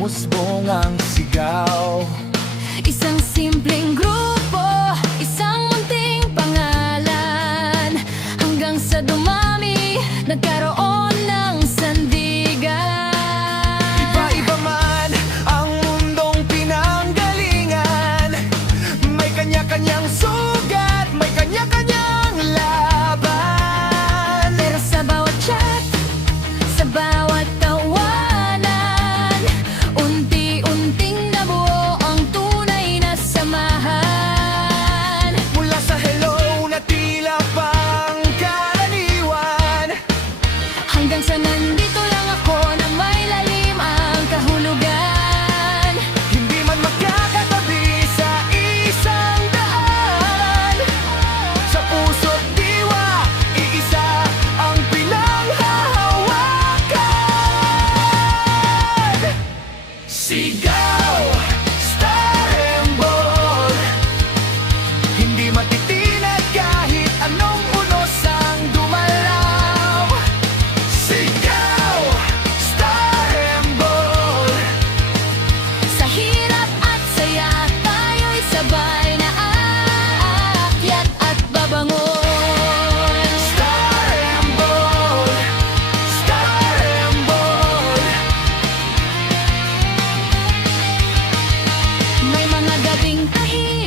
umusbong ang sigaw. Isang simpleng grupo, isang munting pangalan, hanggang sa dumami, nagkaroon ng sandigan. Iba-iba man ang mundong pinanggalingan, may kanya-kanyang sugat, may kanya-kanyang laban. Pero sa bawat chat, sa bawat tawanan, unti-unting nabuo ang tunay na samahan. Mula sa hello na tila pangkaraniwan, Hanggang sa nandito lang ako na may lalim ang kahulugan. hindi man magkakatabi sa isang daan, sa puso't diwa, iisa ang pinanghahawakan. Sigaw, Star and Bold, hindi matitinag kahit anong unos ang dumalaw. Sigaw, Star and Bold, Sa hirap at saya, tayo'y sabay na aakyat at babangon. Star and Bold, Star and Bold. May mga gabing tahimik,